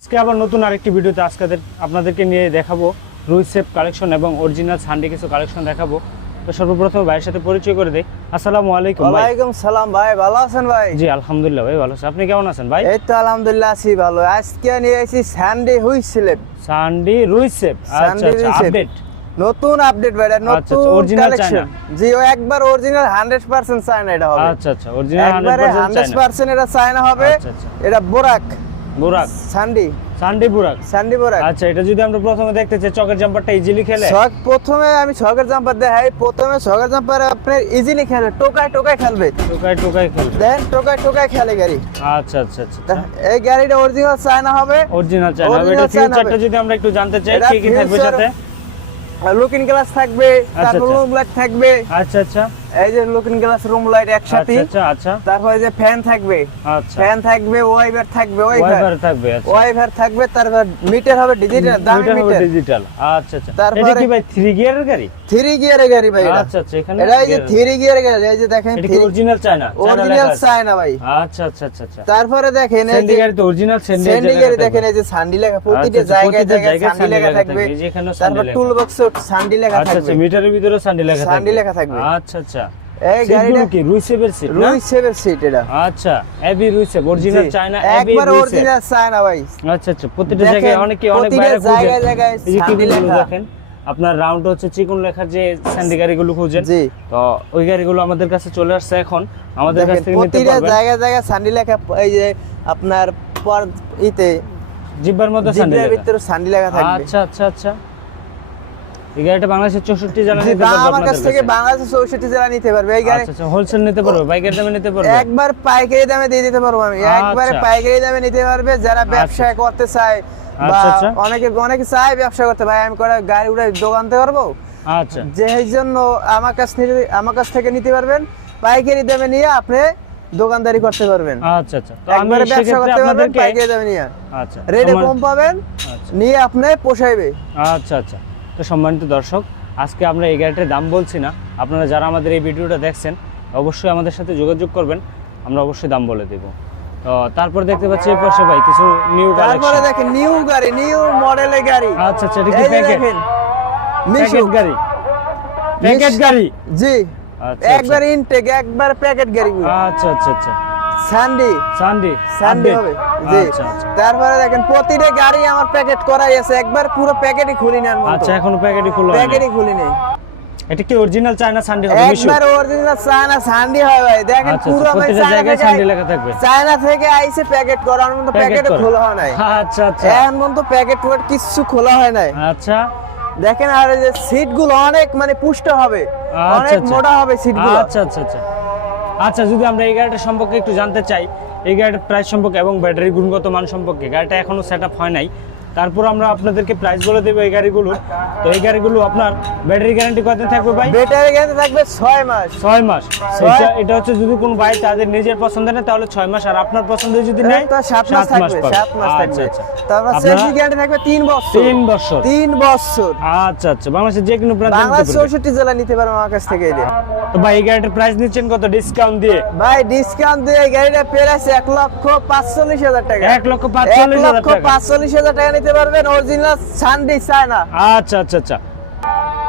আজকে আবার নতুন আরেকটি ভিডিওতে আজকে আপনাদেরকে নিয়ে দেখাবো রুই সেফ কালেকশন এবং অরিজিনাল সানডে কিছু কালেকশন দেখাবো। তো সর্বপ্রথম ভাইয়ের সাথে পরিচয় করে দেই। আসসালামু আলাইকুম ভাই। ওয়ালাইকুম সালাম ভাই ভালো আছেন ভাই? জি আলহামদুলিল্লাহ ভাই ভালো আছি। আপনি কেমন আছেন ভাই? এই তো আলহামদুলিল্লাহ আছি ভালো। আজকে নিয়ে এসেছি স্যান্ডি হুই সিলেট। সানডে রুই সেফ আচ্ছা আচ্ছা আপডেট নতুন আপডেট ভাই এটা আচ্ছা, নতুন original কালেকশন জি ও একবার অরিজিনাল 100% চায়না এটা হবে। আচ্ছা আচ্ছা অরিজিনাল 100% চায়না। 100% এটা চায়না হবে। আচ্ছা, আচ্ছা। এটা বোরাক। বুরাক? সান্ডি। সানডে বুরাক? সান্ডি বোরাক। আচ্ছা এটা যদি আমরা প্রথমে দেখতে চাই চকের জাম্পারটা ইজিলি খেলে? শখ প্রথমে আমি শখের জাম্পার দেখাই। প্রথমে শখের জাম্পার আপনার ইজিলি খেলবে টোকায় টোকায় খেলবে। টোকাই টোকাই খেলবে। দেন টোকায় টোকায় খেলে গাড়ি। আচ্ছা আচ্ছা আচ্ছা এই গাড়িটা অরিজিনাল চায়না হবে। অরিজিনাল চায়না Original এটা চায়না ফিউচারটা যদি আমরা একটু জানতে চাই কি কি থাকবে সাথে? লুকিং গ্লাস থাকবে তারপর আচ্ছা। রুম লাইট থাকবে। আচ্ছা আচ্ছা। এই যে লুকিং গ্লাস রুম লাইট একসাথে আচ্ছা আচ্ছা আচ্ছা। তারপরে যে ফ্যান থাকবে আচ্ছা। ফ্যান থাকবে ওয়াইফার থাকবে ওয়াইফার থাকবে আচ্ছা। ওয়াইফার থাকবে তারপর মিটার হবে ডিজিটাল দামি মিটার ডিজিটাল আচ্ছা আচ্ছা। তারপরে- কি ভাই 3 গিয়ারের গাড়ি? থ্রি গিয়ারের গাড়ি ভাই আচ্ছা আচ্ছা এখানে এটা এই যে গিয়ারের গাড়ি এই যে দেখেন এটা কি অরিজিনাল চায়না অরিজিনাল চায়না ভাই। আচ্ছা আচ্ছা আচ্ছা আচ্ছা। তারপরে দেখেন এই যে গাড়ি তো অরিজিনাল স্যান্ডি গাড়ি দেখেন এই যে সান্ডি লেখা প্রতিটা আচ্ছা, জায়গায় জায়গায় লেখা থাকবে। থাকবে, তারপর টুল বক্সে সান্ডি লেখা আচ্ছা আচ্ছা থাকবে। মিটারের ভিতরে সান্ডি লেখা থাকবে। সান্ডি লেখা থাকবে। আচ্ছা আচ্ছা। এই গাড়িটা কি? রুইসেবের সিট না? রুই সিট এটা। আচ্ছা এবি রুইসেব অরিজিনাল চায়না এবি একবার অরিজিনাল চায়না ভাই। আচ্ছা আচ্ছা প্রতিটা জায়গায় অনেকে অনেক বাইরে খুঁজে জায়গায় জায়গায় এই যে সান্ডি কিগুলো লেখা। দেখেন আপনার রাউন্ড হচ্ছে চিকন লেখার যে স্যান্ডি গাড়িগুলো খুঁজেন। তো ওই গাড়িগুলো আমাদের কাছে চলে আসছে এখন। আমাদের কাছ থেকে নিতে প্রতিটা জায়গায় জায়গায় সান্ডি লেখা এই যে আপনার পর ইতে জিব্বার মধ্যে স্যান্ডি লেখা। ভিতরে সান্ডি লেখা থাকবে। আচ্ছা আচ্ছা আচ্ছা। এই গাড়িটা বাংলাদেশের চৌষট্টি জেলা নিতে পারবে আমার কাছ থেকে বাংলাদেশের চৌষট্টি জেলা নিতে পারবে। এই গাড়ি আচ্ছা আচ্ছা হোলসেল নিতে পারবে বাইকের দামে নিতে পারবে? একবার পাইকারি দামে দিয়ে দিতে পারব আমি। একবারে আচ্ছা। পাইকারি দামে নিতে পারবে যারা ব্যবসা করতে চায় বা আচ্ছা, আচ্ছা। অনেকে অনেকে চায় ব্যবসা করতে ভাই আমি করে গাড়ি উড়ে দোকানতে পারব? আচ্ছা। জন্য আমার কাছ থেকে আমার কাছ থেকে নিতে পারবেন। পাইকারি দামে নিয়ে আপনি দোকানদারি করতে পারবেন। আচ্ছা আচ্ছা। তো আমি ব্যবসা করতে পারবেন পাইকারি দামে নিয়ে। আচ্ছা। রেটে কম পাবেন আচ্ছা। নিয়ে আপনি পোষাইবে। আচ্ছা আচ্ছা। তো সম্মানিত দর্শক আজকে আমরা এই গাড়িটার দাম বলছি না। আপনারা যারা আমাদের এই ভিডিওটা দেখছেন অবশ্যই আমাদের সাথে যোগাযোগ করবেন আমরা অবশ্যই দাম বলে দেব। তো তারপর দেখতে পাচ্ছি এই পাশে ভাই কিছু নিউ তারপরে কালেকশন দেখেন নিউ গাড়ি নিউ মডেলের গাড়ি। আচ্ছা আচ্ছা এটা কি প্যাকেট প্যাকেট গাড়ি। প্যাকেট গাড়ি? জি। আচ্ছা একবার ইনটেক একবার প্যাকেট গাড়ি। আচ্ছা আচ্ছা আচ্ছা। সানডি সানডে সানডি হবে। জি। আচ্ছা আচ্ছা। তারপরে দেখেন প্রতিটা গাড়ি আমার প্যাকেট করাই আছে। একবার পুরো প্যাকেটই খুলি না আচ্ছা এখনও প্যাকেটই খোলা প্যাকেটই খুলি নেই। এটা কি অরিজিনাল চায়না সানডে হবে একবার অরিজিনাল চায়না সানডি হয় ভাই। দেখেন আচ্ছা পুরো ভাই জায়গায় সানডে লেখা থাকবে। চায়না থেকে আইছে প্যাকেট মতো প্যাকেট প্যাকেট খোলা হয় নাই। আচ্ছা আচ্ছা। এখন পর্যন্ত প্যাকেট টুয়েট কিছু খোলা হয় নাই। আচ্ছা। দেখেন আর এই যে সিটগুলো অনেক মানে পুষ্ট হবে। অনেক। মোটা হবে সিটগুলো। আচ্ছা আচ্ছা আচ্ছা। আচ্ছা যদি আমরা এই গাড়িটা সম্পর্কে একটু জানতে চাই, এই গাড়িটার প্রাইস সম্পর্কে এবং ব্যাটারি গুণগত মান সম্পর্কে, গাড়িটা এখনও সেট হয় নাই। তারপর আমরা আপনাদেরকে প্রাইস বলে দেবো এই গাড়িগুলোর তো এই গাড়িগুলো আপনার ব্যাটারি গ্যারান্টি কতদিন থাকবে ভাই? ব্যাটারি গ্যারান্টি থাকবে ছয় মাস। ছয় মাস। এটা এটা হচ্ছে যদি কোনো ভাই তাদের নিজের পছন্দের নেয় তাহলে ছয় মাস। আর আপনার পছন্দের যদি নেয় সাত মাস থাকবে। সাত মাস আচ্ছা থাকবে। আচ্ছা তারপর আপনারা সেফটি গ্যারান্টি থাকবে তিন বছর। তিন বছর। তিন বছর। আচ্ছা আচ্ছা। বাংলাদেশের যে কোনো প্রান্তে নিতে বাংলাদেশ। চৌষট্টি জেলা নিতে পারব আমার কাছ থেকে এটা তো ভাই এই গাড়িটার প্রাইস নিচ্ছেন কত? ডিসকাউন্ট দিয়ে? ভাই ডিসকাউন্ট দিয়ে এই গাড়িটা পেরাছে এক লক্ষ পাঁচচল্লিশ হাজার টাকা। এক লক্ষ পাঁচচল্লিশ হাজার টাকা নিতে পারবেন অরিজিনাল সানডি চায়না আচ্ছা আচ্ছা আচ্ছা।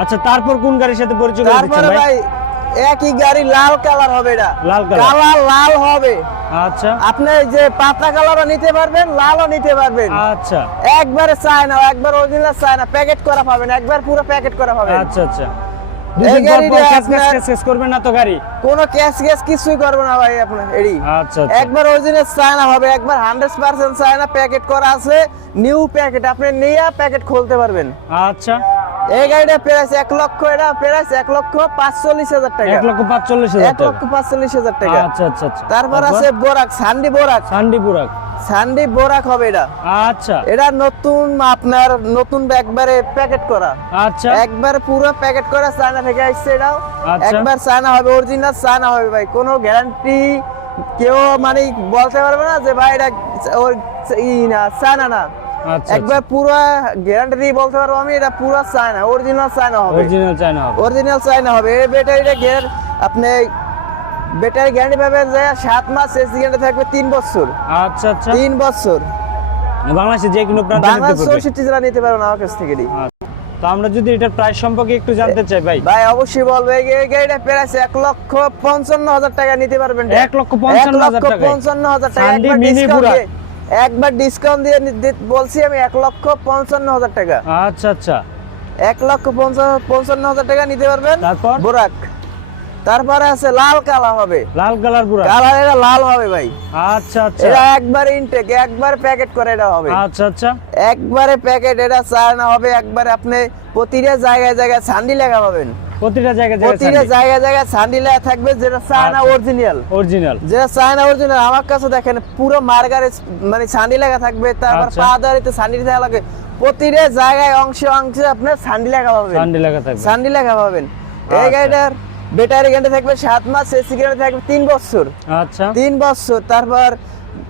আচ্ছা তারপর কোন গাড়ির সাথে পরিচয় তারপরে ভাই একই গাড়ি লাল কালার হবে এটা। লাল। কালার। লাল হবে। আচ্ছা। আপনি যে পাতা কালারও নিতে পারবেন লালও নিতে পারবেন। আচ্ছা। একবারে চায় না একবার অরিজিনাল চায় না প্যাকেট করা পাবেন একবার পুরো প্যাকেট করা পাবেন। আচ্ছা আচ্ছা। করবেন না তো গাড়ি? কোনো ক্যাশ গ্যাস কিছুই করবে না ভাই আপনার এডি আচ্ছা আচ্ছা। একবার অরিজিনাল চায়না হবে একবার হান্ড্রেড পার্সেন্ট চায়না প্যাকেট করা আছে নিউ প্যাকেট আপনি নিয়ে প্যাকেট খুলতে পারবেন। আচ্ছা। এই গাড়িটা প্রাইস এক লক্ষ এটা প্রাইস এক লক্ষ পাঁচচল্লিশ হাজার টাকা। এক লক্ষ পাঁচচল্লিশ হাজার এক লক্ষ পাঁচচল্লিশ হাজার টাকা। আচ্ছা আচ্ছা আচ্ছা। তারপর আছে বোরাক সান্ডি বোরাক। সান্ডি পুরাক সান্ডি বোরাক হবে এটা। আচ্ছা। এটা নতুন আপনার নতুন একবারে প্যাকেট করা। আচ্ছা। একবার পুরো প্যাকেট করা চায়না থেকে আসছে এটাও। আচ্ছা। একবার চায়না হবে অরিজিনাল চায়না হবে ভাই। কোনো গ্যারান্টি কেউ মানে বলতে পারবে না যে ভাই এটা চায়না না। একবার পুরো গ্যারান্টি বলতে পারব আমি এটা পুরো চায়না অরিজিনাল চায়না হবে। অরিজিনাল চায়না হবে। অরিজিনাল চায়না হবে। এই ব্যাটারিটা গ্যার আপনি ব্যাটারি গ্যারান্টি পাবেন যে সাত মাস এসি গ্যারান্টি থাকবে তিন বছর। আচ্ছা আচ্ছা। তিন বছর। বাংলাদেশে যে কোনো প্রান্তে বাংলাদেশ চৌষট্টি জেলা নিতে পারবেন আমার কাছ থেকে আচ্ছা। তো আমরা যদি এটার প্রাইস সম্পর্কে একটু জানতে চাই ভাই। ভাই অবশ্যই বলব এই গাড়িটা প্রাইস এক লক্ষ পঞ্চান্ন হাজার টাকা নিতে পারবেন। এক লক্ষ পঞ্চান্ন হাজার টাকায়? পঞ্চান্ন হাজার টাকা। একবার ডিসকাউন্ট দিয়ে বলছি আমি এক লক্ষ পঞ্চান্ন হাজার টাকা। আচ্ছা আচ্ছা। এক লক্ষ পঞ্চান্ন পঞ্চান্ন হাজার টাকা নিতে পারবেন? তারপর? বোরাক। তারপরে আছে লাল কালা হবে। লাল কালার পুরা কালার এটা লাল হবে ভাই। আচ্ছা আচ্ছা। এটা একবার ইনটেক একবার প্যাকেট করে এটা হবে। আচ্ছা আচ্ছা। একবারে প্যাকেট এটা চায়না হবে একবারে আপনি প্রতিটা জায়গায় জায়গায় সান্ডি লেখা পাবেন। প্রতিটা জায়গায় প্রতিটা জায়গায় জায়গায় সান্ডি লেখা থাকবে যেটা চায়না। অরিজিনাল অরিজিনাল যেটা চায়না অরিজিনাল আমার কাছে দেখেন পুরো মার্গারে মানে সান্ডি লেখা থাকবে তারপর আচ্ছা। পা দাঁড়িতে সান্ডি লেখা লাগবে প্রতিটা জায়গায় অংশে অংশে আপনার সান্ডি লেখা পাবেন। সানডে লেখা থাকবে। সান্ডি লেখা পাবেন। এই আচ্ছা। গাড়িটার ব্যাটারি গ্যারান্টি থাকবে সাত মাস এসি গ্যারান্টি থাকবে তিন বছর। আচ্ছা। তিন বছর তারপর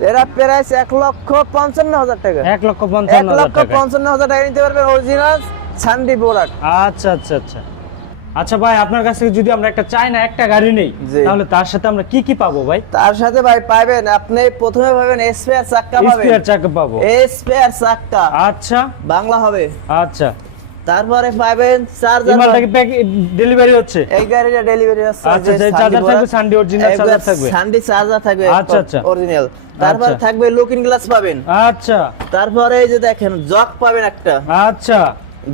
এরা প্রাইস এক লক্ষ পঞ্চান্ন হাজার টাকা। এক লক্ষ পঞ্চান্ন হাজার লক্ষ পঞ্চান্ন হাজার টাকা নিতে পারবেন অরিজিনাল সান্ডি প্রোডাক্ট আচ্ছা আচ্ছা আচ্ছা। আচ্ছা ভাই আপনার কাছ থেকে যদি আমরা একটা চাই না একটা গাড়ি নেই তাহলে তার সাথে আমরা কি কি পাবো ভাই? তার সাথে ভাই পাবেন আপনি প্রথমে পাবেন স্পেয়ার চাক্কা পাবেন। স্পেয়ার চাকা পাবো। স্পেয়ার চাক্কা। আচ্ছা। বাংলা হবে। আচ্ছা। তারপরে পাবেন চার্জার মালটা কি ডেলিভারি হচ্ছে? এই গাড়িটা ডেলিভারি হচ্ছে আচ্ছা, এই charger থাকবে, Sunday original charger থাকবে। সানডি চার্জার থাকবে আচ্ছা, আচ্ছা। অরিজিনাল তারপর আচ্ছা। থাকবে লুকিং গ্লাস পাবেন। আচ্ছা। তারপরে এই যে দেখেন জগ পাবেন একটা। আচ্ছা।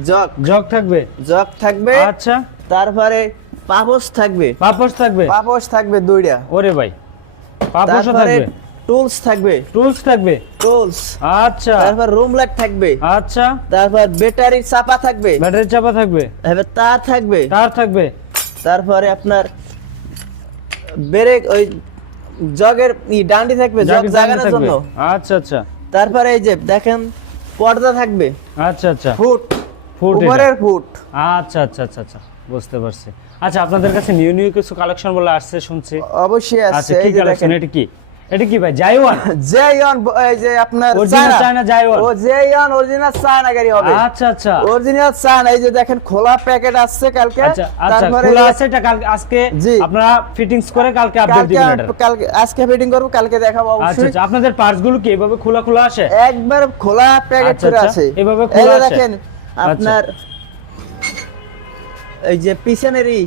জক জগ থাকবে? জগ থাকবে। আচ্ছা। তারপরে পাপোশ থাকবে। পাপোশ থাকবে? পাপোশ থাকবে দুইটা। ওরে ভাই তারপরে থাকবে? টুলস থাকবে। টুলস থাকবে? টুলস আচ্ছা। তারপর রুম লাইট থাকবে। আচ্ছা। তারপর ব্যাটারি চাপা থাকবে। ব্যাটারি চাপা থাকবে? এবার তার থাকবে। তার থাকবে? তারপরে আপনার ব্রেক ওই জগের ডান্ডি থাকবে জগ জাগানোর জন্য। আচ্ছা আচ্ছা। তারপরে এই যে দেখেন পর্দা থাকবে। আচ্ছা আচ্ছা। ফুট ফুট উপরের ফুট আচ্ছা আচ্ছা আচ্ছা আচ্ছা। বুঝতে পারছি। আচ্ছা আপনাদের কাছে নিউ নিউ কিছু কালেকশন বলে আসছে শুনছি। অবশ্যই আচ্ছা আছে কি কালেকশন এটা কি? এটা কি ভাই জাইওয়ান জেয়ন এই যে আপনার China Jaguar। ও জেয়ন অরিজিনাল চায়না গাড়ি হবে। আচ্ছা আচ্ছা। অরিজিনাল চায়না এই যে দেখেন খোলা প্যাকেট আসছে কালকে। আচ্ছা আচ্ছা খোলা আছে এটা কালকে আজকে আপনারা ফিটিংস করে কালকে আপডেট দিবেন এটা। কালকে আজকে ফিটিং করব কালকে দেখাবো আচ্ছা অবশ্যই। আচ্ছা আপনাদের পার্টসগুলো কি এভাবে খোলা খোলা আসে? একবার খোলা প্যাকেট আচ্ছা, করে আচ্ছা, আছে এভাবে খোলা আছে। দেখেন আপনার এই যে পিছনেরই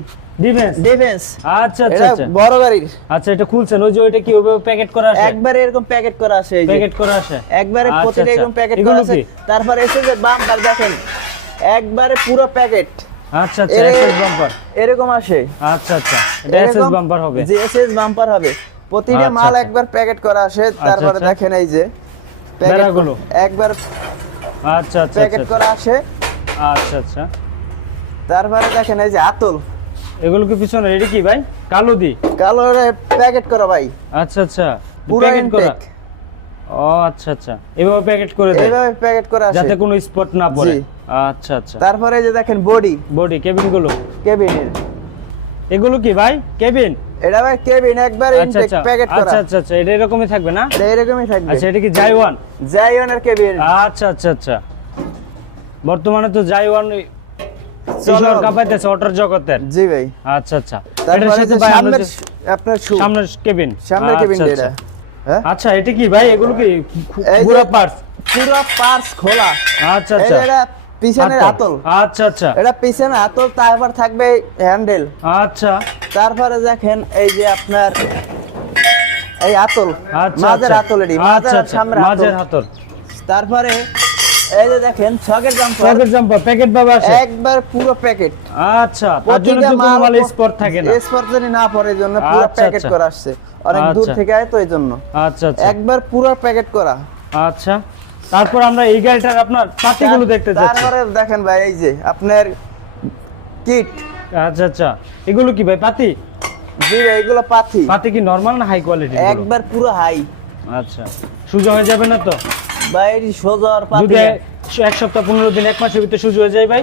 ডিফেন্স ডিফেন্স আচ্ছা আচ্ছা এটা আচ্ছা। বড় গাড়ির। আচ্ছা এটা খুলছেন ওই যে ওইটা কি ওইভাবে প্যাকেট করা আসে? একবার এরকম প্যাকেট করা আছে এই যে। প্যাকেট করা আসে? একবারে আচ্ছা, প্রতিটা আচ্ছা। এরকম প্যাকেট করা আছে তারপর এসে যে বাম্পার দেখেন একবারে পুরো প্যাকেট আচ্ছা আচ্ছা এসএস বাম্পার এরকম আসে। আচ্ছা আচ্ছা এটা এসএস বাম্পার হবে। জি এসএস বাম্পার হবে। প্রতিটা মাল। একবার প্যাকেট করা আসে। তারপরে। দেখেন এই যে প্যাকেট। একবার আচ্ছা আচ্ছা প্যাকেট করা আসে। আচ্ছা আচ্ছা। তারপরে দেখেন এই যে আতল। এগুলো কি পিছনে? এটা কি ভাই? কালো দি? কালো প্যাকেট করা ভাই। আচ্ছা আচ্ছা। প্যাকেট করা? ও আচ্ছা আচ্ছা। এভাবে প্যাকেট করে দেয়? এইভাবে প্যাকেট করা আসে যাতে কোনো স্পট না পড়ে। আচ্ছা আচ্ছা। তারপরে এই যে দেখেন বডি বডি কেবিনগুলো? কেবিনের এগুলো কি ভাই? কেবিন এটা ভাই কেবিন একবার আচ্ছা ইনটেক আচ্ছা। প্যাকেট করা। আচ্ছা আচ্ছা আচ্ছা। এটা এরকমই থাকবে না? এটা এরকমই থাকবে। আচ্ছা এটা কি জাইওয়ান জাইওনের কেবিন আচ্ছা আচ্ছা আচ্ছা। বর্তমানে তো জাইওয়ান অটোর জগতের। জি ভাই। আচ্ছা আচ্ছা। তারপরে সাথে ভাই সামনের আপনার সামনের কেবিন সামনের কেবিন এটা। হ্যাঁ? আচ্ছা এটা কি ভাই? এগুলো কি পুরো পার্টস পুরো পার্স? খোলা। আচ্ছা আচ্ছা। এটা পিছনের হাতল আচ্ছা আচ্ছা। এটা পিছনে হাতল তারপর থাকবে হ্যান্ডেল আচ্ছা। তারপরে দেখেন এই যে আপনার এই হাতল আচ্ছা মাঝের আচ্ছা। হাতল এটি আচ্ছা মাঝের আচ্ছা। হাতল হাতল তারপরে এই যে দেখেন ছকের জাম্পার। প্যাকেট জাম্পার প্যাকেট বাবা আছে একবার পুরো প্যাকেট। আচ্ছা তার জন্য তো মাল স্পট থাকে না। স্পট জানি না পড়ে জন্য পুরো আচ্ছা, প্যাকেট আচ্ছা। করা আসছে। অনেক দূর আচ্ছা। থেকে আয় তো এই জন্য। আচ্ছা আচ্ছা। একবার পুরো প্যাকেট করা। আচ্ছা। তারপর আমরা এই গাড়িটার আপনার পাতিগুলো দেখতে যাচ্ছি। তারপরে দেখেন ভাই এই যে আপনার কিট আচ্ছা আচ্া এগুলো কি ভাই পাতি? জি ভাই এগুলো পাথি পাতি কি নরমাল না হাই কোয়ালিটি একবার পুরো হাই আচ্ছা। সুজা হয়ে যাবে না তো? ভাই সোজার যদি এক সপ্তাহ পনেরো দিন এক মাসের ভিতরে সুজা হয়ে যায় ভাই?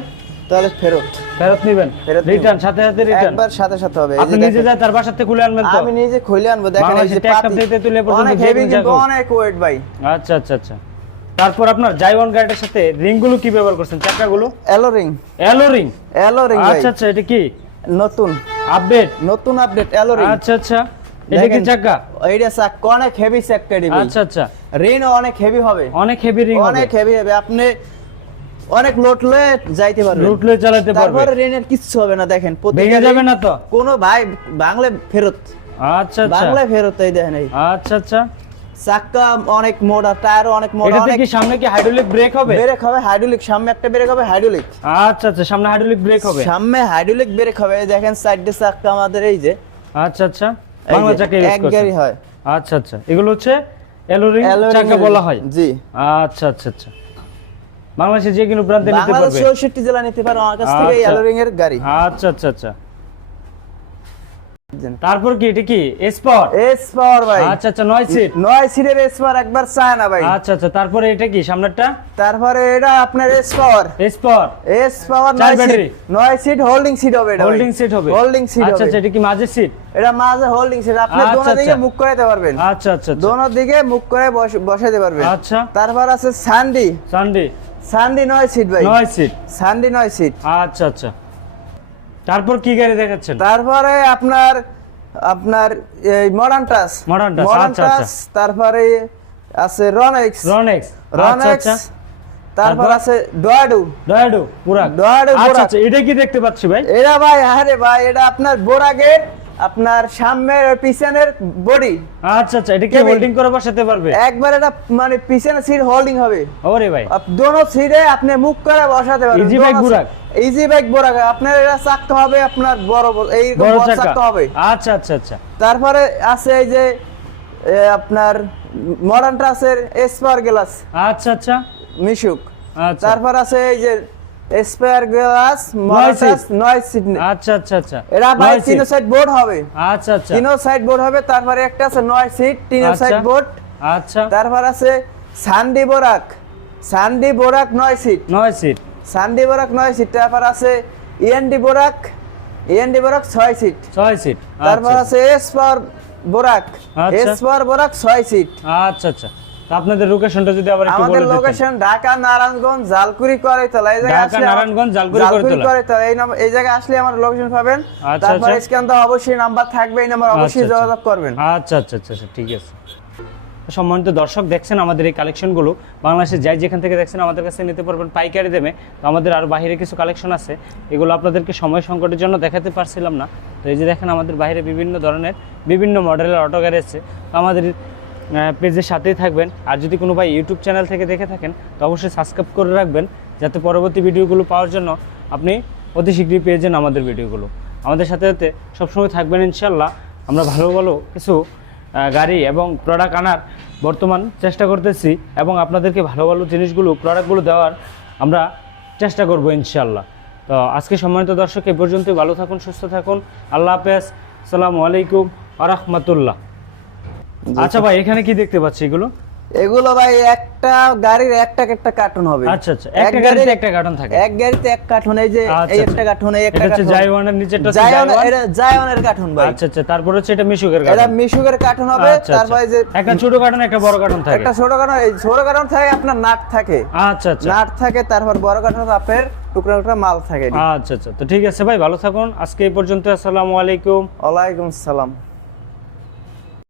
তাহলে ফেরত। ফেরত নিবেন। রিটার্ন সাথে সাথে রিটার্ন একবার সাথে সাথে হবে আপনি নিজে যায় তার বাসাতে খুলে আনবেন তো। আমি নিজে খুলে আনব দেখেন এই যে পাতি। তুলে পর্যন্ত হেভি কিন্তু অনেক ওয়েট ভাই। আচ্ছা আচ্ছা আচ্ছা। তারপর আপনার জাইওয়ান গাড়িটার সাথে রিংগুলো কি ব্যবহার করছেন? চাকাগুলো? এলো রিং এলো রিং এলো রিং আচ্ছা আচ্ছা এটা কি? নতুন। আপডেট নতুন আপডেট এলো রিং আচ্ছা আচ্ছা। এটা কি চাকা? এইটা চাক অনেক হেভি দিবি আচ্ছা আচ্ছা। রেন অনেক হেভি হবে। অনেক হেভি রিং অনেক হেভি হবে। আপনি অনেক লোড লয়ে যাইতে পারবেন। রুট লয়ে চালাতে পারবে তারপরে রেনের কিচ্ছু হবে না দেখেন। ভেঙে যাবে না তো? কোনো ভাই বাংলা ফেরত। আচ্ছা আচ্ছা। বাংলায় ফেরত এই দেখেন এই। আচ্ছা আচ্ছা। চাক্কা অনেক মোটা টায়ারও অনেক মোটা অনেক কি সামনে কি হাইড্রোলিক ব্রেক হবে? ব্রেক হবে হাইড্রোলিক সামনে একটা ব্রেক হবে হাইড্রোলিক আচ্ছা আচ্ছা। সামনে হাইড্রোলিক ব্রেক হবে। সামনে হাইড্রোলিক ব্রেক হবে। দেখেন সাইডে চাক্কা আমাদের এই যে। আচ্ছা আচ্ছা। বাংলা চাকা ইউজ এক গাড়ি হয়। আচ্ছা আচ্ছা। এগুলো হচ্ছে এলোরিং চাকা বলা হয়? জি। আচ্ছা আচ্ছা আচ্ছা। বাংলাদেশে যে কোনো প্রান্তে নিতে বাংলাদেশ পারবে চৌষট্টি জেলা নিতে পারো আমার কাছ থেকে আচ্ছা। এলোরিং এর গাড়ি। আচ্ছা আচ্ছা আচ্ছা। তারপর কি এটা কি? এসপর এস পাওয়ার ভাই। আচ্ছা আচ্ছা নয় সিট নয় সিটের এস পাওয়ার একবার চায় না ভাই। আচ্ছা আচ্ছা তারপরে এটা কি সামনেরটা? তারপরে এটা আপনার এসপর এস পাওয়ার চার নয় সিট নয় সিট হোল্ডিং সিট হবে এটা হোল্ডিং সিট হবে। হোল্ডিং সিট আচ্ছা আচ্ছা এটা কি মাঝে সিট এটা মাঝে হোল্ডিং সিট আপনি আচ্ছা, দোনো দিকে আচ্ছা। মুখ করাইতে পারবেন। আচ্ছা আচ্ছা আচ্ছা। দোনো দিকে মুখ করে বস- বসাইতে পারবেন। আচ্ছা। তারপর আছে সান্ডি সানডে সান্ডি নয় সিট ভাই। নয় সিট সান্ডি নয় সিট আচ্ছা আচ্ছা। তারপর কি গাড়ি দেখাচ্ছেন? তারপরে আপনার আপনার এই modern touch Modern Touch, modern আচ্ছা। তারপরে আছে রনেক্স রনেক্স রনেক্স তারপর? আছে ডয়াডু ডয়াডো পুরাক ডয়াডু আচ্ছা আচ্ছা এটা কি দেখতে পাচ্ছি ভাই? এটা ভাই আরে ভাই এটা আপনার বোরাগের আপনার সামনের পিছনের বডি আচ্ছা আচ্ছা এটা কি হোল্ডিং করে বসাতে পারবে? একবার এটা মানে পিছনের সিট হোল্ডিং হবে। ওরে ভাই। দোনো সিটে আপনি মুখ করে বসাতে পারবেন। Easy bike বুরাক। বাইক বোরাক আপনার এটা চাকতে হবে আপনার বড় বড় এই বড় বড় চাকতে হবে। আচ্ছা আচ্ছা আচ্ছা। তারপরে আছে এই যে আপনার মডার্ন ট্রাসের গ্লাস আচ্ছা আচ্ছা। মিশুক। আচ্ছা। তারপর আছে এই যে স্পেয়ার গ্লাস নয় সিট আচ্ছা আচ্ছা আচ্ছা। ভাই তিনো সাইড বোর্ড হবে। আচ্ছা আচ্ছা। তিনো সাইড বোর্ড হবে তারপরে একটা আছে নয় সিট তিনো। Side board. আচ্ছা। তারপর আছে সান্ডি বোরাক। সান্ডি বোরাক নয় সিট নয় সিট সান্ডি বোরাক নয় সিট তারপর আছে ইএনডি বোরাক ইএনডি বোরাক ছয় সিট। ছয় সিট তারপর আছে এস পাওয়ার বোরাক আচ্ছা। এস পাওয়ার বোরাক ছয় সিট। আচ্ছা আচ্ছা। আপনাদের লোকেশনটা যদি আবার একটু আমাদের বলে দিতেন। লোকেশন ঢাকা নারায়ণগঞ্জ জালকুড়ি করাইতলা। এই জায়গায় আসলে নারায়ণগঞ্জ, জালকুড়ি, এই নাম এই জায়গায় আসলে আমার লোকেশন পাবেন। আচ্ছা, তারপর আচ্ছা। স্ক্যান তো অবশ্যই নাম্বার থাকবে এই নাম্বার অবশ্যই আচ্ছা, আচ্ছা। যোগাযোগ করবেন। আচ্ছা আচ্ছা আচ্ছা আচ্ছা ঠিক আছে। সম্মানিত দর্শক, দেখছেন আমাদের এই কালেকশনগুলো। বাংলাদেশে যাই যেখান থেকে দেখছেন আমাদের কাছে নিতে পারবেন পাইকারি দেবে তো আমাদের আর বাইরে কিছু কালেকশন আছে। এগুলো আপনাদেরকে সময় সংকটের জন্য দেখাতে পারছিলাম না। তো এই যে দেখেন আমাদের বাইরে বিভিন্ন ধরনের, বিভিন্ন মডেলের অটো গাড়ি আছে। তো আমাদের পেজের সাথেই থাকবেন। আর যদি কোনো ভাই ইউটিউব চ্যানেল থেকে দেখে থাকেন, তো অবশ্যই সাবস্ক্রাইব করে রাখবেন। যাতে পরবর্তী ভিডিওগুলো পাওয়ার জন্য আপনি অতি শীঘ্রই পেয়ে যান আমাদের ভিডিওগুলো। আমাদের সাথে সাথে সবসময় থাকবেন ইনশাল্লাহ আমরা ভালো ভালো কিছু গাড়ি এবং প্রোডাক্ট আনার বর্তমান চেষ্টা করতেছি এবং আপনাদেরকে ভালো ভালো জিনিসগুলো প্রোডাক্টগুলো দেওয়ার আমরা চেষ্টা করব ইনশাল্লাহ তো আজকে সম্মানিত দর্শক এ পর্যন্তই। ভালো থাকুন সুস্থ থাকুন। আল্লাহ হাফেজ। সালামু আলাইকুম আরহামতুল্লাহ আচ্ছা ভাই এখানে কি দেখতে পাচ্ছি এগুলো? এগুলো ভাই একটা গাড়ির একটা একটা কার্টুন হবে। আচ্ছা আচ্ছা। একটা গাড়িতে একটা কার্টন থাকে। এক গাড়িতে এক কার্টুন এই যে আচ্ছা, এই আচ্ছা। একটা কার্টুন এই একটা কার্টুন হচ্ছে জায়ন জাইওয়ান এটা জায়নের কার্টুন ভাই। আচ্ছা আচ্ছা। তারপর হচ্ছে এটা মিশুকের এটা মিশুকের কার্টুন হবে আচ্ছা তারপরে যে একটা ছোট কার্টন একটা বড় কার্টন থাকে। একটা ছোট কার্টুন এই ছোট কার্টুন থাকে আপনার নাট থাকে। আচ্ছা আচ্ছা। নাট থাকে তারপর বড় কার্টুন আপনার টুকরা টুকরা মাল থাকে। আচ্ছা আচ্ছা। তো ঠিক আছে ভাই ভালো থাকুন। আজকে এই পর্যন্ত আসসালামু আলাইকুম। ওয়ালাইকুম সালাম